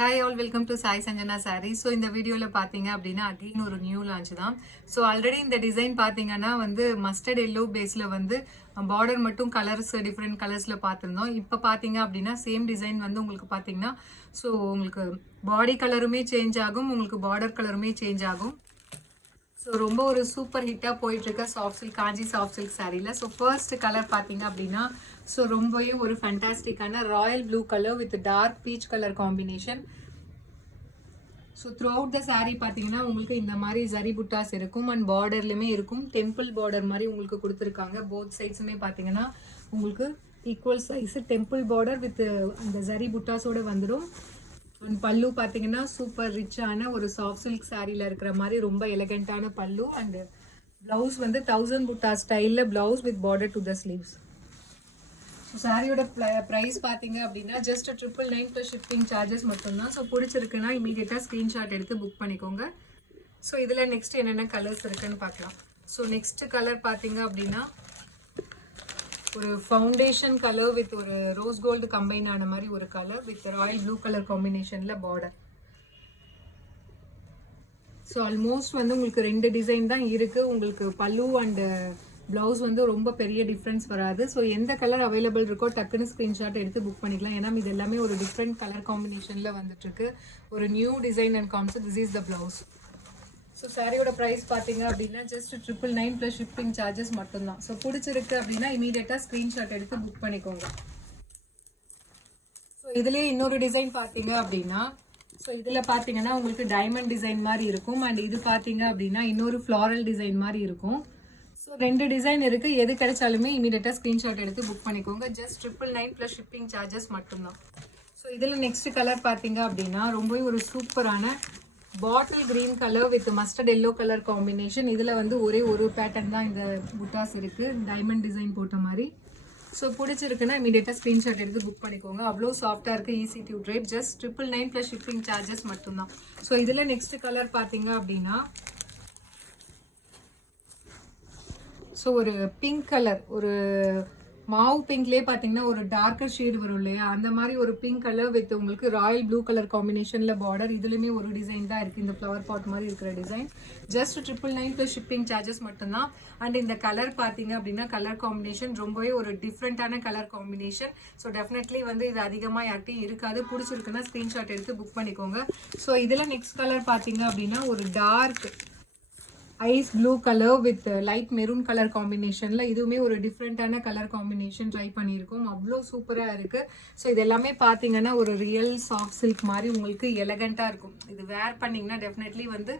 Hi all welcome to Sai Sanjana sorry. So இந்த வீடியோவில் பார்த்தீங்க அப்படின்னா அகெயின் ஒரு நியூ லான்ச் தான். ஸோ ஆல்ரெடி இந்த டிசைன் பார்த்தீங்கன்னா வந்து மஸ்டர்ட் எல்லோ பேஸில் வந்து பார்டர் மட்டும் கலர்ஸ் டிஃப்ரெண்ட் கலர்ஸில் பார்த்துருந்தோம். இப்போ பார்த்தீங்க அப்படின்னா சேம் டிசைன் வந்து உங்களுக்கு பார்த்தீங்கன்னா ஸோ உங்களுக்கு பாடி கலருமே சேஞ்ச் ஆகும், உங்களுக்கு பார்டர் கலருமே சேஞ்ச் ஆகும். ஸோ ரொம்ப ஒரு சூப்பர் ஹிட்டாக போயிட்டுருக்க soft silk Kanchi soft silk சாரியில் ஸோ ஃபர்ஸ்ட் கலர் பார்த்தீங்க அப்படின்னா ஸோ ரொம்பவே ஒரு ஃபேண்டாஸ்டிக்கான royal blue colour with dark peach colour combination. So throughout the sari பார்த்தீங்கன்னா உங்களுக்கு இந்த மாதிரி ஜரி புட்டாஸ் இருக்கும் அண்ட் பார்டர்லையுமே இருக்கும். டெம்பிள் பார்டர் மாதிரி உங்களுக்கு கொடுத்துருக்காங்க. போத் சைட்ஸுமே பார்த்தீங்கன்னா உங்களுக்கு equal size temple border with அந்த ஜரி புட்டாஸோடு வந்துடும். அண்ட் பல்லு பார்த்தீங்கன்னா சூப்பர் ரிச்சான ஒரு சாஃப்ட் சில்க் சாரியில் இருக்கிற மாதிரி ரொம்ப எலகெண்ட்டான பல்லு. அண்டு ப்ளவுஸ் வந்து 1000 புட்டா ஸ்டைலில் blouse with border to the sleeves. So சாரியோட ப்ரைஸ் பார்த்தீங்க அப்படின்னா ஜஸ்ட் 999 ப்ளஸ் ஷிப்பிங் சார்ஜஸ் மட்டும்தான். ஸோ பிடிச்சிருக்குன்னா இமீடியட்டாக ஸ்க்ரீன்ஷாட் எடுத்து புக் பண்ணிக்கோங்க. ஸோ இதில் நெக்ஸ்ட் என்னென்ன கலர்ஸ் இருக்குன்னு பார்க்கலாம். ஸோ நெக்ஸ்ட் கலர் பார்த்தீங்க அப்படின்னா ஒரு ஃபவுண்டேஷன் கலர் வித் ஒரு ரோஸ் கோல்டு கம்பைன் ஆன மாதிரி ஒரு colour with royal blue colour காம்பினேஷனில் பார்டர். ஸோ ஆல்மோஸ்ட் வந்து உங்களுக்கு 2 டிசைன் தான் இருக்குது. உங்களுக்கு பல்லு அண்டு ப்ளவுஸ் வந்து ரொம்ப பெரிய டிஃப்ரென்ஸ் வராது. ஸோ எந்த கலர் அவைலபிள் இருக்கோ டக்குன்னு ஸ்க்ரீன்ஷாட் எடுத்து புக் பண்ணிக்கலாம். ஏன்னா இது எல்லாமே ஒரு டிஃப்ரெண்ட் கலர் காம்பினேஷனில் வந்துட்டுருக்கு. ஒரு new design and concept. This is the blouse. So சாரியோட ப்ரைஸ் பார்த்தீங்க அப்படின்னா ஜஸ்ட் 999 ப்ளஸ் ஷிப்பிங் சார்ஜஸ் மட்டும்தான். ஸோ பிடிச்சிருக்கு அப்படின்னா இமீடியட்டாக ஸ்க்ரீன்ஷாட் எடுத்து புக் பண்ணிக்கோங்க. ஸோ இதுலேயே இன்னொரு டிசைன் பார்த்தீங்க அப்படின்னா ஸோ இதில் பார்த்தீங்கன்னா உங்களுக்கு டைமண்ட் டிசைன் மாதிரி இருக்கும். அண்ட் இது பார்த்தீங்க அப்படின்னா இன்னொரு ஃப்ளாரல் டிசைன் மாதிரி இருக்கும். ஸோ 2 டிசைன் இருக்குது. எது கிடைச்சாலுமே இமீடியட்டாக ஸ்க்ரீன்ஷாட் எடுத்து புக் பண்ணிக்கோங்க. ஜஸ்ட் 999 ப்ளஸ் ஷிப்பிங் சார்ஜஸ் மட்டும்தான். ஸோ இதில் நெக்ஸ்ட் கலர் பார்த்தீங்க அப்படின்னா ரொம்பவே ஒரு சூப்பரான bottle green colour with mustard yellow colour combination. இதில் வந்து ஒரே ஒரு பேட்டர்ன் தான் இந்த புட்டாஸ் இருக்குது, டைமண்ட் டிசைன் போட்ட மாதிரி. ஸோ பிடிச்சிருக்குன்னா இமீடியட்டாக ஸ்க்ரீன்ஷாட் எடுத்து புக் பண்ணிக்கோங்க. அவ்வளோ சாஃப்டாக இருக்குது, easy to drape. Just 999 plus shipping charges மட்டும்தான். ஸோ இதில் நெக்ஸ்ட் கலர் பார்த்தீங்க அப்படின்னா ஸோ ஒரு பிங்க் கலர், ஒரு மாவு பிங்க்லேயே பார்த்தீங்கன்னா ஒரு டார்க்கர் ஷேடு வரும் இல்லையா, அந்த மாதிரி ஒரு பிங்க் கலர் வித் உங்களுக்கு ராயல் ப்ளூ கலர் காம்பினேஷனில் பார்டர். இதுலேயுமே ஒரு டிசைன் தான் இருக்குது, இந்த ஃப்ளவர் பாட் மாதிரி இருக்கிற design. Just 999 plus shipping charges மட்டும்தான். அண்ட் இந்த கலர் பார்த்தீங்க அப்படின்னா கலர் காம்பினேஷன் ரொம்பவே ஒரு டிஃப்ரெண்ட்டான கலர் காம்பினேஷன். ஸோ டெஃபினெட்லி வந்து இது அதிகமாக யார்ட்டையும் இருக்காது. பிடிச்சிருக்குன்னா ஸ்க்ரீன்ஷாட் எடுத்து புக் பண்ணிக்கோங்க. ஸோ இதில் நெக்ஸ்ட் கலர் பார்த்தீங்க அப்படின்னா ஒரு dark ice blue colour with light maroon colour காம்பினேஷனில். இதுவுமே ஒரு டிஃப்ரெண்ட்டான கலர் காம்பினேஷன் ட்ரை பண்ணியிருக்கோம். அவ்வளோ சூப்பராக இருக்குது. ஸோ இது எல்லாமே பார்த்தீங்கன்னா ஒரு ரியல் சாஃப்ட் சில்க் மாதிரி உங்களுக்கு எலகண்ட்டாக இருக்கும். இது வேர் பண்ணிங்கன்னா டெஃபினெட்லி வந்து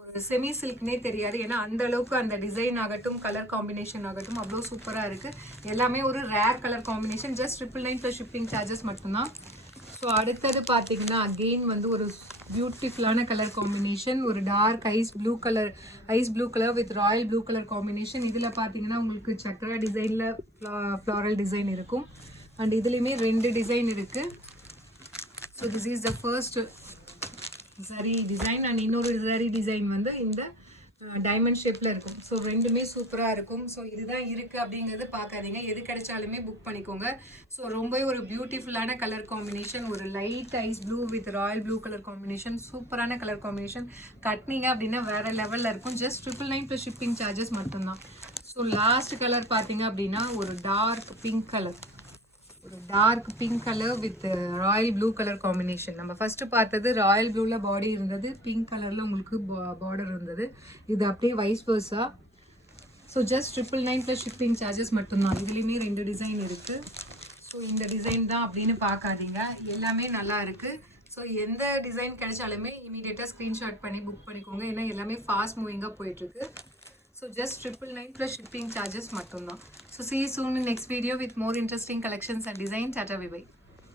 ஒரு செமி சில்க்னே தெரியாது. ஏன்னா அந்த அளவுக்கு அந்த டிசைன் ஆகட்டும் கலர் காம்பினேஷன் ஆகட்டும் அவ்வளோ சூப்பராக இருக்குது. எல்லாமே ஒரு rare colour combination. Just 999 plus shipping charges மட்டும்தான். ஸோ அடுத்தது பார்த்தீங்கன்னா அகெயின் வந்து ஒரு பியூட்டிஃபுல்லான கலர் காம்பினேஷன். ஒரு dark ice blue colour with royal blue colour combination. இதில் பார்த்தீங்கன்னா உங்களுக்கு சக்கரா டிசைனில் ஃப்ளாரல் டிசைன் இருக்கும். அண்ட் இதுலேயுமே 2 டிசைன் இருக்குது. So this is the first சரி டிசைன். அண்ட் இன்னொரு சரி டிசைன் வந்து இந்த டைமண்ட் ஷேப்பில் இருக்கும். ஸோ ரெண்டுமே சூப்பராக இருக்கும். ஸோ இதுதான் இருக்குது அப்படிங்கிறது பார்க்காதீங்க, எது கிடைச்சாலுமே புக் பண்ணிக்கோங்க. ஸோ ரொம்ப ஒரு பியூட்டிஃபுல்லான கலர் காம்பினேஷன். ஒரு light ice blue with royal blue colour combination. சூப்பரான கலர் காம்பினேஷன். கட்டினீங்க அப்படின்னா வேறு லெவலில் இருக்கும். ஜஸ்ட் 999 ப்ளஸ் ஷிப்பிங் சார்ஜஸ் மட்டும்தான். ஸோ லாஸ்ட் கலர் பார்த்தீங்க அப்படின்னா ஒரு dark pink colour with royal blue colour combination. நம்ம ஃபஸ்ட்டு பார்த்தது ராயல் ப்ளூவில் பாடி இருந்தது, பிங்க் கலரில் உங்களுக்கு பார்டர் இருந்தது. இது அப்படியே wise வர்ஸா. So just 999 plus shipping charges மட்டும்தான். இதுலேயுமே 2 டிசைன் இருக்குது. ஸோ இந்த டிசைன் தான் அப்படின்னு பார்க்காதீங்க, எல்லாமே நல்லா இருக்குது. ஸோ எந்த டிசைன் கிடைச்சாலுமே இமீடியட்டாக ஸ்க்ரீன்ஷாட் பண்ணி புக் பண்ணிக்கோங்க. ஏன்னா எல்லாமே ஃபாஸ்ட் மூவிங்காக போயிட்டுருக்கு. So just 999 plus shipping charges mattumda. So see you soon in next video with more interesting collections and design. Tata bye bye.